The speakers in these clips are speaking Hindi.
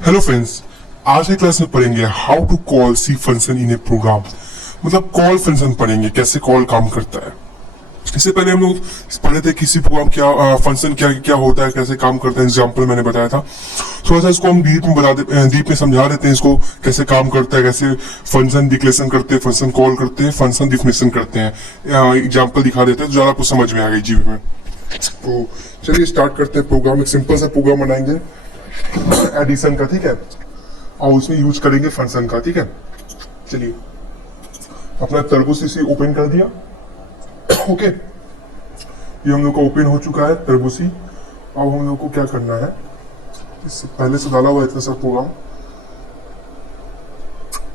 हेलो फ्रेंड्स, आज के क्लास में पढ़ेंगे how to call C function in a program. मतलब कॉल फंक्शन पढ़ेंगे, कैसे कॉल काम करता है। इससे पहले हम लोग पढ़े थे किसी प्रोग्राम क्या फंक्शन क्या क्या होता है, कैसे काम करता है। एग्जाम्पल मैंने बताया था। थोड़ा सा इसको हम डीप में समझा देते हैं इसको कैसे काम करता है, कैसे फंक्शन डिक्लेरेशन करते हैं, फंक्शन कॉल करते हैं, फंक्शन डिफिनेशन करते हैं। एग्जाम्पल दिखा देते हैं तो ज्यादा कुछ समझ में आ गई जीव में। तो चलिए स्टार्ट करते हैं प्रोग्राम। एक सिंपल सा प्रोग्राम बनाएंगे एडिशन का, ठीक है, और उसमें यूज करेंगे फंक्शन का, ठीक है। चलिए अपना तरबूज इसी ओपन कर दिया। ओके, ये हम लोग का ओपन हो चुका है तरबूसी। अब हम लोग को क्या करना है, इससे पहले से डाला हुआ इतना सब प्रोग्राम,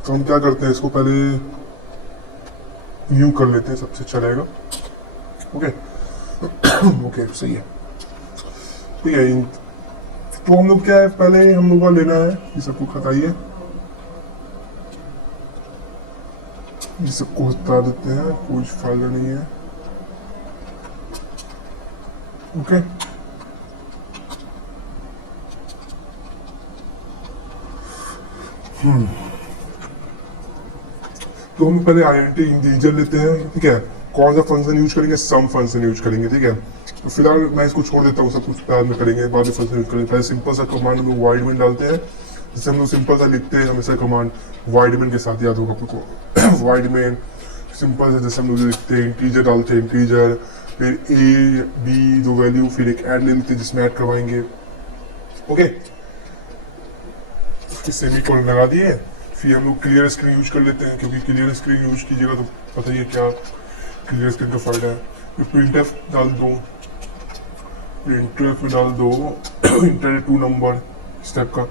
तो हम क्या करते हैं इसको पहले व्यू कर लेते हैं, सबसे अच्छा रहेगा। ओके ओके सही है, ठीक है। तो हम लोग क्या है, पहले हम लोग का लेना है, ये सबको हटाइए, ये सबको हटा देते हैं, कोई फायदा नहीं है। ओके, तो हम पहले आइडेंटिटी इंटीजर लेते हैं, ठीक है। कौन सा फंक्शन यूज करेंगे, सम फंक्शन यूज करेंगे, ठीक है। तो फिलहाल मैं इसको छोड़ देता हूँ, सब कुछ बाद में करेंगे, बाद में फंक्शन यूज करेंगे। पहले सिंपल सा कमांड हम लोग वाइड में डालते हैं, जैसे हम लोग सिंपल सा लिखते हैं हमेशा कमांड वाइड में के साथ, याद होगा आप लोग को। वाइड में सिंपल से जैसे हम लोग लिखते हैं, इंटीजर डालते हैं, इंटीजर, फिर ए बी दो वैल्यू, फिर एक ऐड ले लेते हैं जिसमें ऐड करवाएंगे। ओके, सेमीकोलन लगा दिए, फिर हम लोग क्लियर स्क्रीन यूज कर लेते हैं, क्योंकि क्लियर स्क्रीन यूज कीजिएगा तो पता ही है क्या क्लियर स्क्रीन का फायदा है। फिर प्रिंटफ डाल दो, प्रिंटफ में डाल दो इंटर 2 नंबर स्टेप का,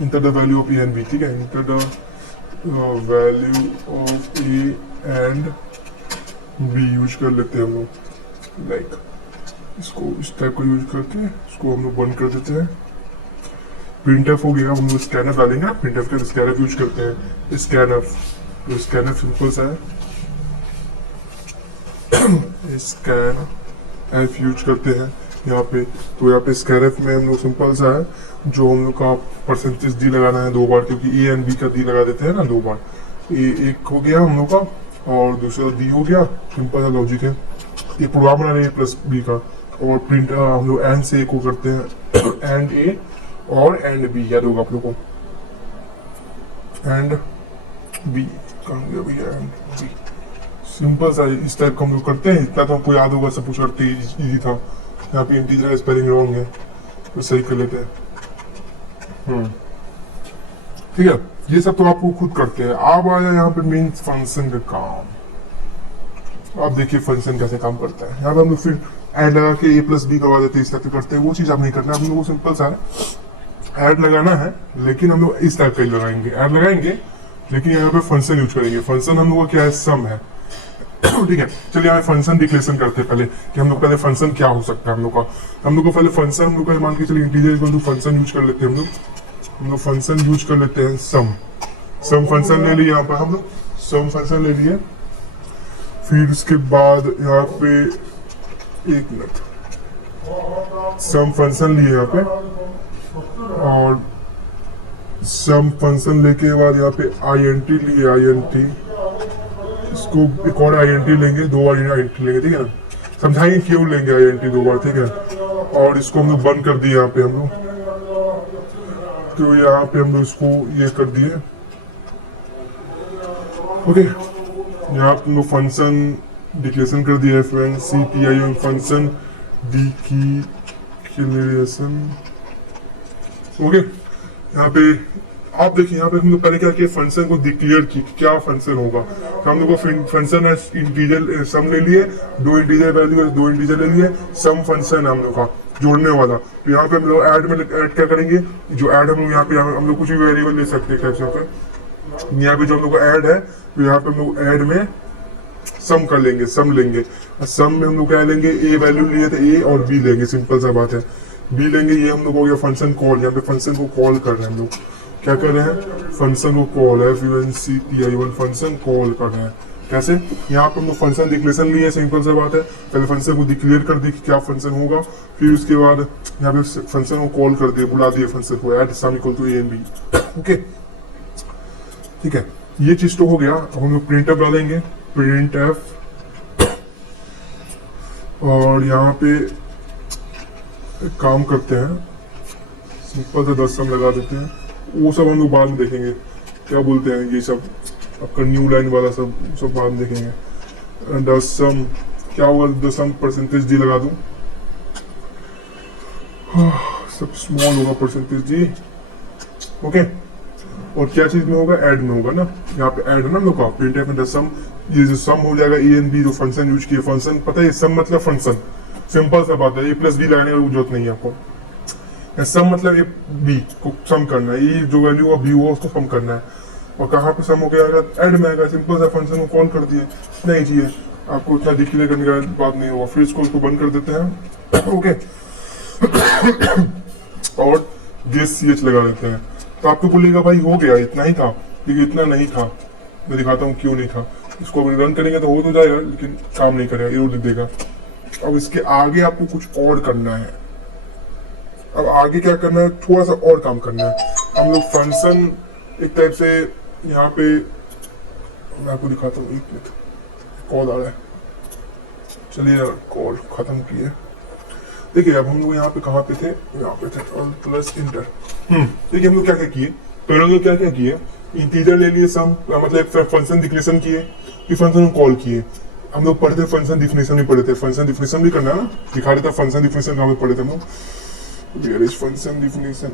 enter the value of A and B, ठीक है। Enter the value of A and B use कर लेते हैं हम लोग, लाइक इसको इस टाइप का यूज करके इसको हम लोग बंद कर देते हैं। प्रिंटफ हो गया, हम लोग स्कैनर डालेंगे, प्रिंटफ का स्कैनर यूज करते हैं, स्कैनर। तो स्कैनर सिंपल सा है, स्कैन एफ यूज करते हैं यहाँ पे। तो यहाँ पे स्कैन में हम लोग सिंपल सा है, जो हम लोग का परसेंटेज डी लगाना है 2 बार, क्योंकि ए एंड बी का डी लगा देते हैं ना 2 बार। ए एक हो गया हम लोग का, और दूसरा डी हो गया। सिंपल सा लॉजिक है, ये प्रोग्राम बना रहे हैं प्लस बी का। और प्रिंट हम लोग एंड से ए को करते हैं, एंड ए और एंड बी, याद होगा आप लोग को, एंड बी कहाँ गया भैया, एंड बी। सिंपल सा इस टाइप का हम लोग करते हैं, इतना तो हमको याद होगा, सब कुछ करते इजी था। यहाँ पे इंटीजर स्पेलिंग रॉन्ग है तो सही कर लेते हैं, ठीक है। ये सब तो आपको खुद करते हैं। अब आया यहाँ पे मेन फंक्शन का काम। आप देखिए फंक्शन कैसे काम करता है। यहाँ पे हम लोग फिर ऐड लगा के ए प्लस बी करवा देते हैं, इस टाइप करते हैं। वो चीज आप नहीं करना, हम लोग को सिंपल सा ऐड लगाना है, लेकिन हम लोग इस टाइप का ही लगाएंगे, ऐड लगाएंगे, लेकिन यहाँ पे फंक्शन यूज करेंगे। फंक्शन हम लोग का क्या है, सम है, ठीक है। चलिए यहाँ फंक्शन डिक्लेरेशन करते हैं पहले, कि हम लोग पहले फंक्शन क्या हो सकता है हम लोग का। हम लोग को पहले फंक्शन हम लोग का मान के चलिए integer equal to function use कर लेते हैं हम लोग फंक्शन यूज कर लेते हैं सम फंक्शन ले लिया यहाँ पर हम लोग, सम फंक्शन ले लिए। फिर उसके बाद यहाँ पे एक मिनट, सम फंक्शन लिए यहाँ पे, और सम फंक्शन लेके बाद यहाँ पे आईएनटी लिए, आईएनटी, इसको एक और आईएनटी लेंगे, 2 बार आईएनटी लेंगे, ठीक है ना। समझाएंगे क्यों लेंगे आईएनटी 2 बार, ठीक है। और इसको हम लोग बंद कर दिए यहाँ पे हम लोग, तो यहाँ पे हम लोग इसको ये कर दिए। ओके, यहाँ पे हम लोग फंक्शन डिक्लेरेशन कर दिया, FNCPIO फंक्शन डिक्लेरेशन। ओके, यहाँ पे आप देखिए, यहाँ पे हम लोग पहले क्या किया, फंक्शन को डिक्लेयर की क्या फंक्शन होगा। तो हम लोग को फंक्शन है इंटीजर सम ले लिए, 2 इंटीजर वैल्यू, 2 इंटीजर ले लिए, सम फंक्शन है हम लोग का जोड़ने वाला। तो यहाँ पे हम लोग ऐड में ऐड क्या करेंगे, जो ऐड हम लोग यहाँ पे हम लोग कुछ भी वेरिएबल ले सकते हैं। यहाँ पे जो हम लोग का ऐड है, तो यहाँ पे हम लोग ऐड में सम कर लेंगे, सम लेंगे। सम में हम लोग क्या लेंगे, ए वैल्यू लिए थे, ए और बी लेंगे, सिंपल सा बात है, बी लेंगे। ये हम लोग हो गया फंक्शन कॉल, यहाँ पे फंक्शन को कॉल कर रहे हैं हम लोग, क्या कर रहे हैं, फंक्शन को कॉल है, FNCPIO फंक्शन कॉल कर रहे हैं। कैसे, यहाँ पे हम लोग फंक्शन डिक्लेरेशन लिए, सिंपल सा बात है, पहले फंक्शन को डिक्लेयर कर दी कि क्या फंक्शन होगा, फिर उसके बाद यहाँ पे फंक्शन को कॉल कर दिए, बुला दिए फंक्शन को add sum equal to A and B. Okay ठीक है, ये चीज तो हो गया। अब हम लोग प्रिंट एफ डालेंगे, प्रिंट एफ, और यहाँ पे एक काम करते हैं, सिंपल से 10 सम लगा देते हैं, वो सब हम लोग बाद में देखेंगे क्या बोलते हैं ये सब, आपका न्यू लाइन वाला सब बाद में देखेंगे। 10 सम क्या होगा, 10 सम परसेंटेज डी लगा दूं, सब स्मॉल होगा परसेंटेज डी। ओके, और क्या चीज में होगा, ऐड में होगा ना, यहाँ पे ऐड है ना हम लोग का प्रिंट एफ में 10 सम, ये जो सम हो जाएगा ए एंड बी, जो फंक्शन यूज किए, फंक्शन पता है सम मतलब फंक्शन, सिंपल सा बात है, ए प्लस बी लगाने की जरूरत नहीं है आपको, सम मतलब ए बी को सम करना है, ये जो वैल्यू बी हुआ उसको सम करना है, और कहाँ पे सम हो गया, ऐड में आएगा, सिंपल सा फंक्शन को कॉल कर दिए, नहीं चाहिए आपको उतना डिक्लेयर करने का बात नहीं होगा, फिर इसको बंद कर देते हैं। ओके और गेस सी एच लगा देते हैं, तो आपको बोलेगा भाई हो गया इतना ही था, लेकिन इतना नहीं था, मैं दिखाता हूँ क्यों नहीं था। इसको अगर रन करेंगे तो हो तो जाएगा, लेकिन काम नहीं करेगा, एरर लिख देगा। अब इसके आगे आपको कुछ और करना है, अब आगे क्या करना है, थोड़ा सा और काम करना है। हम लोग फंक्शन एक टाइप से यहाँ पे, मैं आपको दिखाता हूँ, एक मिनट, कॉल आ रहा है, चलिए कॉल खत्म किए। देखिए अब हम लोग यहाँ पे कहाँ पे थे, यहाँ पे थे, प्लस इंटर। देखिए हम लोग क्या क्या किए, पहले लोग क्या क्या किए, इंटीजर ले लिए सम, मतलब फंक्शन डिक्लेरेशन किए, फिर फंक्शन को कॉल किए। हम लोग पढ़ते फंक्शन डिफिनेशन भी पढ़े थे, फंक्शन डिफिनेशन भी करना है ना, दिखा रहे थे फंक्शन डिफिनेशन कहाँ पे पढ़े थे हम लोग, where is function definition,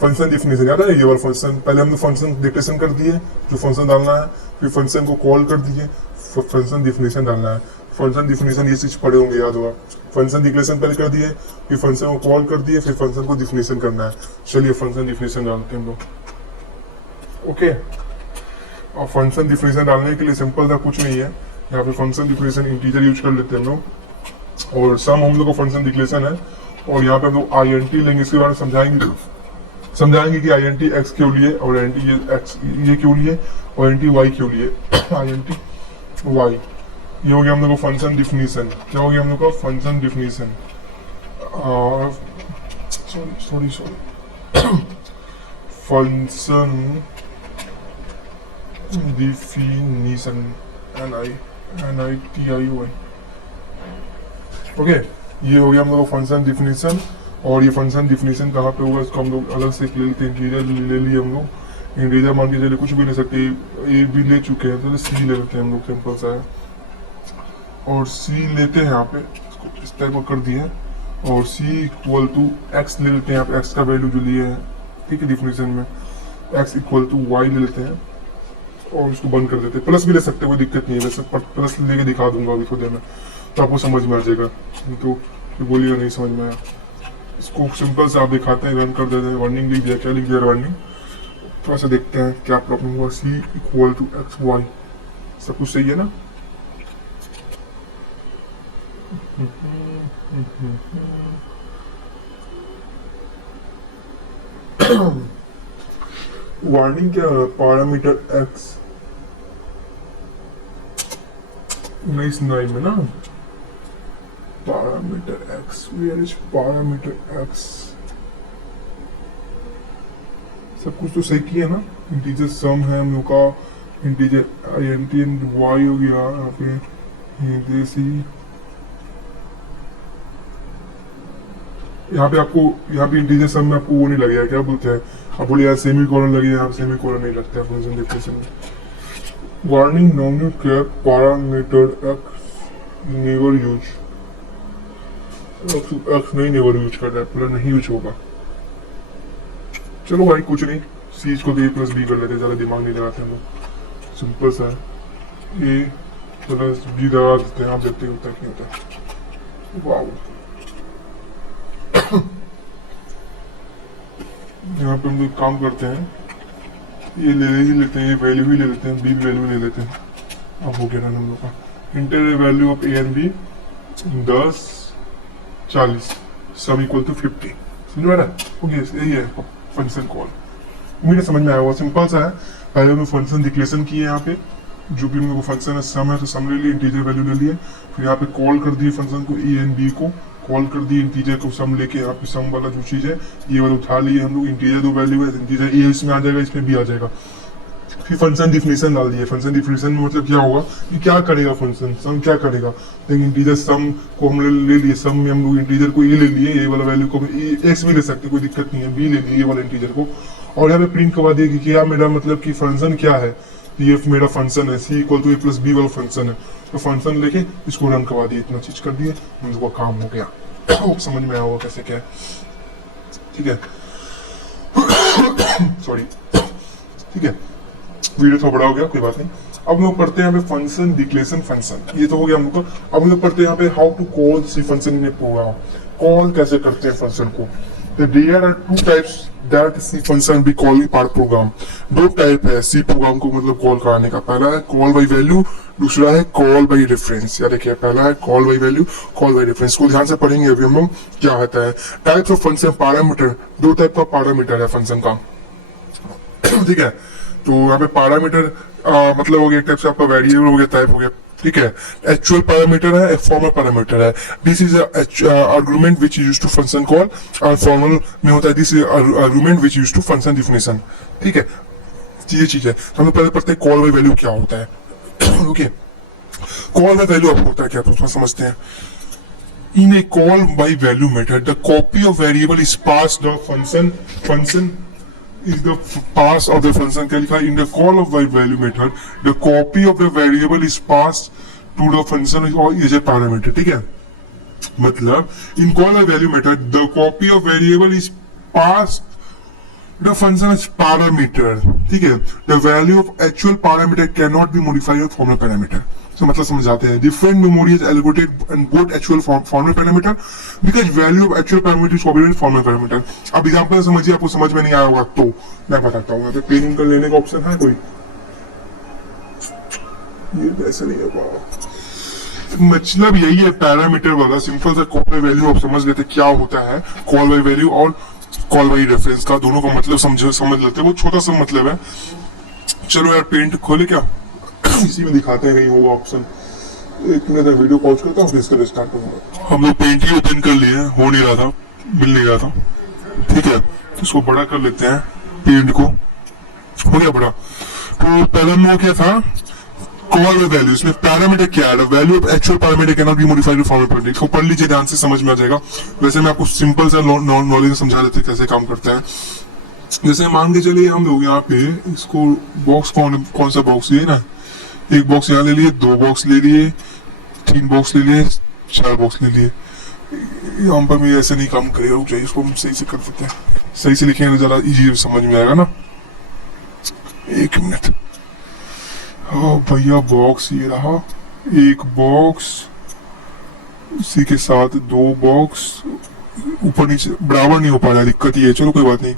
function definition याद है, ये वाला फंक्शन, पहले हमने फंक्शन डिक्लेरेशन कर दिए जो फंक्शन डालना है, फिर फंक्शन को कॉल कर दिए, फंक्शन डिफिनेशन डालना है। फंक्शन डिफिनेशन ये चीज पढ़े होंगे, याद होगा, फंक्शन डिक्लेरेशन पहले कर दिए, फिर फंक्शन को कॉल कर दिए, फिर फंक्शन को डिफिनेशन करना है। चलिए फंक्शन डिफिनेशन डालते हैं हम लोग। ओके, और फंक्शन डिफिनेशन डालने के लिए सिंपल था, कुछ नहीं है, यहाँ पे फंक्शन डिफिनेशन इंटीजर यूज कर लेते हैं हम लोग, और सम हम लोग का फंक्शन डिक्लेरेशन है, और यहाँ पे हम लोग INT लेंगे, इसके बारे में समझाएंगे कि INT x क्यों लिए, और INT ये क्यों लिए, और INT y क्यों लिए। INT y, ये हो गया हम लोग का फंक्शन डिफिनीशन। क्या हो गया हम लोग का function definition, sorry function definition, NITION। Okay, ये हो गया हम लोग का फंक्शन डिफिनीशन। और ये फंक्शन डिफिनीशन कहाँ पे होगा, इसको हम लोग अलग से ले लेते हैं, इंटीजर ले लिए हम लोग, इंटीजर मान के चलिए कुछ भी ले सकते हैं, ए भी ले चुके हैं, तो सी ले लेते हैं हम लोग, सिंपल सा है, और सी लेते हैं यहाँ पे, इसको इस टाइप का कर दिए, और सी इक्वल टू एक्स ले लेते हैं, यहाँ पे एक्स का वैल्यू जो लिए हैं, ठीक है, डिफिनीशन में एक्स इक्वल टू वाई ले लेते हैं, और इसको बंद कर देते हैं, प्लस भी ले सकते हैं, कोई दिक्कत नहीं है, वैसे प्लस लेके दिखा दूंगा अभी थोड़ी देर में, तो आपको समझ में आ जाएगा, तो बोलिएगा नहीं समझ में आया। इसको सिंपल से आप दिखाते हैं, रन कर देते हैं, वार्निंग लिख दिया, क्या लिख दिया वार्निंग, थोड़ा सा देखते हैं क्या प्रॉब्लम हुआ। सी इक्वल टू एक्स वाई, सब कुछ सही है ना, वार्निंग क्या है, पैरामीटर एक्स 19 में ना, parameter X, where is parameter X, सब कुछ तो सही किया ना, इंटीजर सम है हम लोग का, इंटीजर INT वाई हो गया यहाँ पे, यहाँ पे आपको, यहाँ पे इंटीजर सम में आपको वो नहीं लगेगा, क्या बोलते हैं आप, बोले यार सेमी कॉलन लगे, यहाँ सेमी कॉलन नहीं लगता है फंक्शन डिफिनेशन में। Warning nominal cap parameter x never use, x नहीं नेवर यूज कर रहा है, पूरा नहीं यूज होगा। चलो भाई कुछ नहीं, सी को तो ए प्लस बी कर लेते हैं, ज़्यादा दिमाग नहीं लगाते हम लोग, सिंपल सा है, ए प्लस बी लगा देते हैं, आप देखते हैं होता क्या होता है। वाह, यहाँ पे हम लोग काम करते हैं, ये ले ही लेते हैं, ये वैल्यू ही ले लेते हैं, बी वैल्यू ले लेते हैं। अब हो गया ना हम लोग का enter value of A and B 10 40 सब इक्वल टू 50, समझ में आ रहा है, यही है फंक्शन कॉल। उम्मीद समझ में आया हुआ, सिंपल सा है। पहले हमने फंक्शन डिक्लेरेशन किए यहाँ पे, जो भी मेरे को फंक्शन है सम है तो सम ले लिए, इंटीजर वैल्यू ले लिए, फिर यहाँ पे कॉल कर दिए फंक्शन को ए एंड बी को, कॉल कर दिए इंटीजर को सम लेके, यहाँ पे सम वाला जो चीज है ये वाला उठा लिए हम लोग, इंटीजर दो वैल्यू है, इंटीजर ए इसमें आ जाएगा, इसमें बी आ जाएगा। फिर फंक्शन डिफिनेशन डाल दिए, फंक्शन डिफिनेशन में मतलब क्या होगा कि क्या करेगा फंक्शन, सम क्या करेगा, लेकिन इंटीजर सम को हम ले लिए, सम में हम लोग इंटीजर को ए ले लिए, ए वाला वैल्यू को एक्स भी ले सकते कोई दिक्कत नहीं है, बी ले लिए ये वाला इंटीजर को, और यहाँ पे प्रिंट करवा दिए कि क्या मेरा मतलब कि फंक्शन क्या है, ये मेरा फंक्शन है C equal to A plus B वाला फंक्शन है, तो फंक्शन लेके इसको रन करवा दिए, इतना चीज कर दिए, हम लोग का काम हो गया। समझ में आया होगा कैसे क्या है, ठीक है। सॉरी, ठीक है, वीडियो थोड़ा बड़ा हो गया, कोई बात नहीं। अब हम लोग पढ़ते हैं यहाँ पे फंक्शन डिक्लेरेशन फंक्शन, ये तो हो गया हम लोग का। अब हम लोग पढ़ते हैं यहाँ पे how to call C function in a program, call कैसे करते हैं फंक्शन को। There are two types that C function be called per program। दो टाइप है C प्रोग्राम को मतलब कॉल कराने का, पहला है कॉल बाई वैल्यू, दूसरा है कॉल बाई रेफरेंस। या देखिए पहला है call by value, call by reference को ध्यान से पढ़ेंगे अभी हम लोग क्या होता है। टाइप्स ऑफ फंक्शन पैरामीटर, दो टाइप का पैरामीटर है फंक्शन का, ठीक है। तो यहाँ पे पैरामीटर मतलब हो गया एक टाइप से आपका वेरिएबल हो गया, टाइप हो गया, ठीक है। एक्चुअल पैरामीटर है, एक फॉर्मल पैरामीटर है। This is argument which use to function call, और फॉर्मल में होता है this is argument which use to function definition, ठीक है। ये चीज है। तो हम पहले पढ़ते हैं कॉल बाय वैल्यू क्या होता है। ओके, कॉल बाय वैल्यू आपको होता है क्या, तो थोड़ा समझते हैं। In a call by value method, the copy of variable is passed the function is the pass of the function क्या लिखा है, in the call of by value method the copy of the variable is passed to the function or is a parameter, ठीक है। मतलब in call by value method the copy of variable is passed the function is parameter, ठीक है। the value of actual parameter cannot be modified with formal parameter। तो मतलब समझाते हैं different memory is allocated and both actual formal parameter because value of actual parameter is copied with formal parameter। अब एग्जांपल समझिए, आपको समझ में नहीं आया होगा तो मैं बताता हूँ। यहाँ पे पेन कर लेने का ऑप्शन है कोई, ये ऐसा नहीं होगा। मतलब यही है पैरामीटर वाला सिंपल सा कॉल बाय वैल्यू, आप समझ लेते क्या होता है कॉल बाय वैल्यू और कॉल बाय रेफरेंस का, दोनों का मतलब समझ लेते हैं, वो छोटा सा मतलब है। चलो यार पेंट खोले क्या, इसी में दिखाते हैं कहीं होगा ऑप्शन। एक मिनट वीडियो पॉज करता हूँ फिर इसका स्टार्ट करूंगा। हम लोग पेंट ही ओपन कर लिए, हो नहीं रहा था, मिल नहीं रहा था, ठीक है। इसको बड़ा कर लेते हैं, पेंट को हो गया बड़ा। तो पहले हम लोग क्या था कॉल बाय वैल्यू, इसमें पैरामीटर क्या है, value of actual parameter can not be modified with formal parameter. इसको पढ़ लीजिए ध्यान से, समझ में आ जाएगा। वैसे मैं आपको सिंपल सा नॉलेज समझा देते कैसे काम करता है। जैसे मान के चलिए हम लोग यहाँ पे इसको बॉक्स कौन सा बॉक्स लिए ना, एक बॉक्स यहाँ ले लिए, दो बॉक्स ले लिए, तीन बॉक्स ले लिए, चार बॉक्स ले लिए। यहाँ पर भी ऐसे नहीं काम करेगा, रुक जाइए, इसको हम सही से कर सकते हैं, सही से लिखेंगे तो ज्यादा इजी समझ में आएगा ना। एक मिनट, हाँ भैया बॉक्स ये रहा, एक बॉक्स इसी के साथ दो बॉक्स, ऊपर नीचे बराबर नहीं हो पा रहा, दिक्कत ये है। चलो कोई बात नहीं,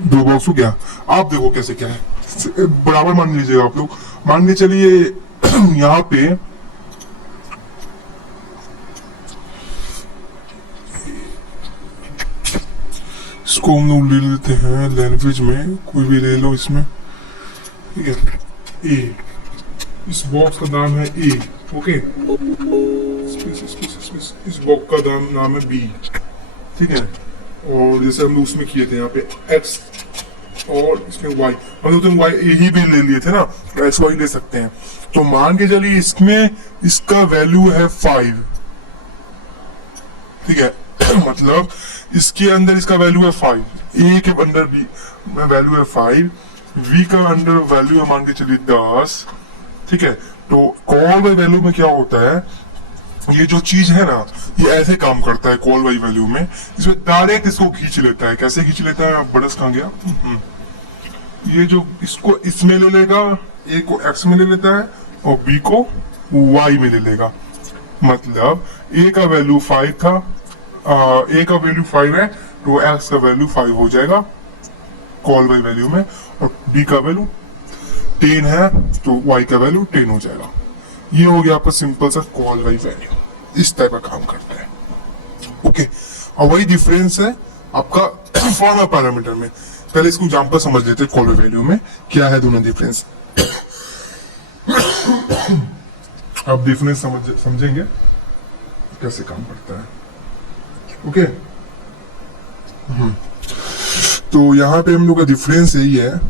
दो बॉक्स हो गया। आप देखो कैसे क्या है, बराबर मान लीजिएगा आप लोग। मान के चलिए यहाँ पे इसको हम लोग ले लेते हैं लैंग्वेज में, कोई भी ले लो इसमें, ठीक है। ए, इस बॉक्स का नाम है ए, ओके। इस बॉक्स का नाम है बी, ठीक है। और जैसे हम लोग उसमें किए थे यहाँ पे एक्स और इसमें वाई, हम लोग तो वाई यही भी ले लिए थे ना, एक्स वाई ले सकते हैं। तो मान के चलिए इसमें इसका वैल्यू है 5, ठीक है। मतलब इसके अंदर इसका वैल्यू है 5, ए के अंदर बी में वैल्यू है 5, वी का अंदर वैल्यू है मान के चलिए 10, ठीक है। तो कॉल बाय वैल्यू में क्या होता है, ये जो चीज है ना ये ऐसे काम करता है कॉल बाय वैल्यू में, इसमें डायरेक्ट इसको खींच लेता है। कैसे खींच लेता है, बड़स कहाँ गया, ये जो इसको इसमें ले लेगा, ए को एक्स में ले लेता है और बी को वाई में ले लेगा। मतलब ए का वैल्यू 5 था, ए का वैल्यू 5 है तो एक्स का वैल्यू 5 हो जाएगा कॉल बाय वैल्यू में, और बी का वैल्यू 10 है तो वाई का वैल्यू 10 हो जाएगा। ये हो गया आपका सिंपल सा कॉल बाय वैल्यू, इस टाइप का काम करता है, ओके। और वही डिफरेंस है आपका फॉर्मल पैरामीटर में। पहले इसको एग्जांपल समझ लेते हैं कॉल बाय वैल्यू में क्या है दोनों डिफरेंस। अब डिफरेंस समझेंगे कैसे काम करता है। ओके तो यहाँ पे हम लोग का डिफरेंस यही है,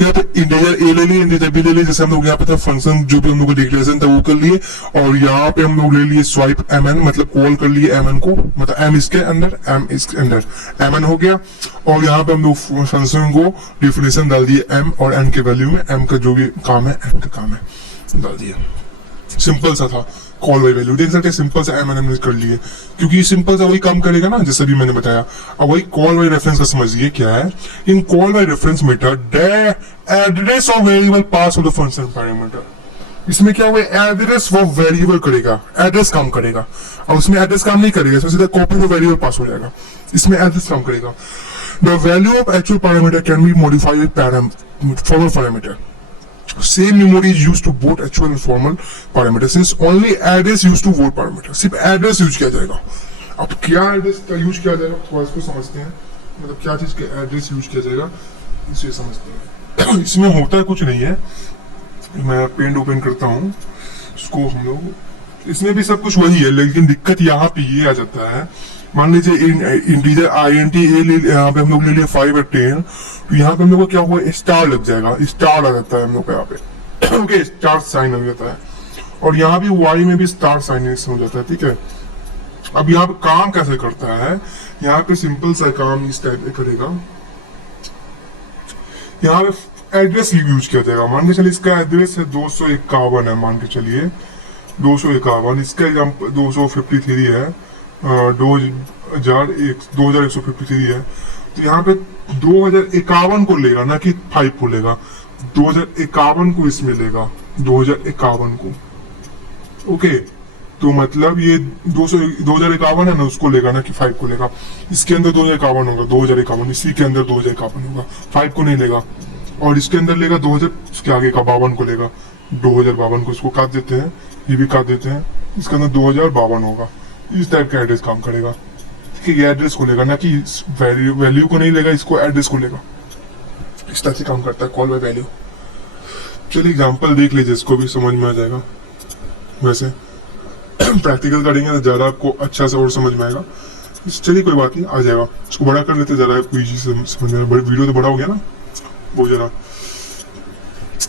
यहाँ पे इंटीजर ए ले लिए, इंटीजर बी ले लिए, जैसे हम लोग यहाँ पे था फंक्शन जो भी हम लोग का डिक्लेरेशन था वो कर लिए, और यहाँ पे हम लोग ले लिए स्वाइप एम एन, मतलब कॉल कर लिए एम एन को, मतलब एम इसके अंदर एम इसके अंदर एम एन हो गया, और यहाँ पे हम लोग फंक्शन को डिफिनेशन डाल दिए एम और एन के वैल्यू में, एम का जो भी काम है एन का काम है डाल दिए। सिंपल सा था कॉल बाय वैल्यू, देख सकते हैं सिंपल सा एम एन एम कर लिए, क्योंकि सिंपल सा वही काम करेगा ना जैसे भी मैंने बताया। अब वही कॉल बाय रेफरेंस का समझिए क्या है। In call by reference method the address of variable pass of the function parameter, इसमें क्या हुआ एड्रेस ऑफ वेरिएबल करेगा, एड्रेस काम करेगा, और उसमें एड्रेस काम नहीं करेगा, इसमें सीधा कॉपी ऑफ वेरिएबल पास हो जाएगा, इसमें एड्रेस काम करेगा। The value of actual parameter can be modified with formal parameter, same memory is used to both actual and formal parameter, since only address used to both parameter, सिर्फ एड्रेस यूज किया जाएगा। अब क्या एड्रेस का यूज किया जाएगा थोड़ा इसको समझते हैं, मतलब क्या चीज का एड्रेस यूज किया जाएगा इसे समझते हैं। इसमें होता कुछ नहीं है, मैं पेंट ओपन करता हूँ इसको, हम लोग इसमें भी सब कुछ वही है, लेकिन दिक्कत यहाँ पे ये आ जाता है, मान लीजिए इंटीजर INT ए यहाँ पे हम लोग ले लिए 5 और 10, तो यहाँ पे हम लोग को क्या हुआ स्टार लग जाएगा, स्टार आ जाता है हम लोग को यहाँ पे। ओके स्टार साइन हो जाता है, और यहाँ भी वाई में भी स्टार साइन हो जाता है, ठीक है। अब यहाँ पे काम कैसे करता है, यहाँ पे सिंपल सा काम इस टाइप में करेगा, यहाँ पे एड्रेस यूज किया जाएगा, मान के चलिए इसका एड्रेस है 251 है, मान के चलिए 251, इसका एग्जाम्पल 253 है, 2153 है, तो यहाँ पे 2051 को लेगा ना कि 5 को लेगा, 2051 को इसमें लेगा, 2051 को। ओके तो मतलब ये 2051 है ना, उसको लेगा ना कि 5 को लेगा, इसके अंदर 2051 होगा, 2051 इसी के अंदर 2051 होगा, 5 को नहीं लेगा, और इसके अंदर लेगा 2000, इसके आगे का 52 को लेगा, 2052 को इसको काट देते हैं, ये भी काट देते हैं, इसके अंदर 2052 होगा। इस टाइप का एड्रेस काम करेगा, ठीक है, एड्रेस को लेगा ना कि वैल्यू को नहीं लेगा, इसको एड्रेस को लेगा, इस टाइप से काम करता है कॉल बाय वैल्यू। चलिए एग्जांपल देख लीजिए, इसको भी समझ में आ जाएगा, वैसे प्रैक्टिकल करेंगे तो ज्यादा आपको अच्छा से और समझ में आएगा। चलिए कोई बात नहीं, आ जाएगा, इसको बड़ा कर लेते, ज्यादा कोई चीज समझ में, वीडियो तो बड़ा हो गया ना बहुत ज्यादा।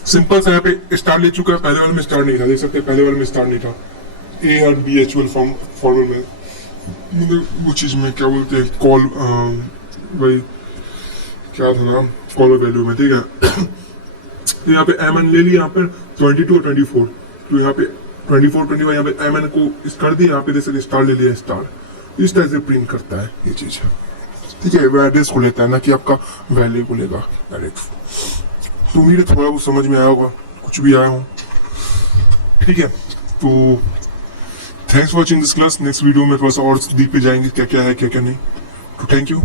सिंपल सा यहाँ पे स्टार ले चुका है, पहले वाले में स्टार नहीं था, देख सकते हैं पहले वाले में स्टार नहीं था, ए और बी एक्चुअल फॉर्मल में, मतलब वो चीज में क्या बोलते हैं कॉल, भाई क्या था ना कॉल वैल्यू में, ठीक है। तो यहाँ पे एम एन ले लिया, यहाँ पे 22 और 24, तो यहाँ पे 24 21 यहाँ पे एम एन को कर दिया, यहाँ पे जैसे स्टार ले लिया, स्टार इस टाइप से प्रिंट करता है ये चीज, ठीक है। वो एड्रेस को लेता है ना कि आपका वैल्यू को लेगा डायरेक्ट। तो मेरे थोड़ा वो समझ में आया होगा, कुछ भी आया हो, ठीक है। तो thanks for watching this class, next video में थोड़ा सा और डीप पे जाएंगे क्या क्या है क्या क्या नहीं, तो थैंक यू।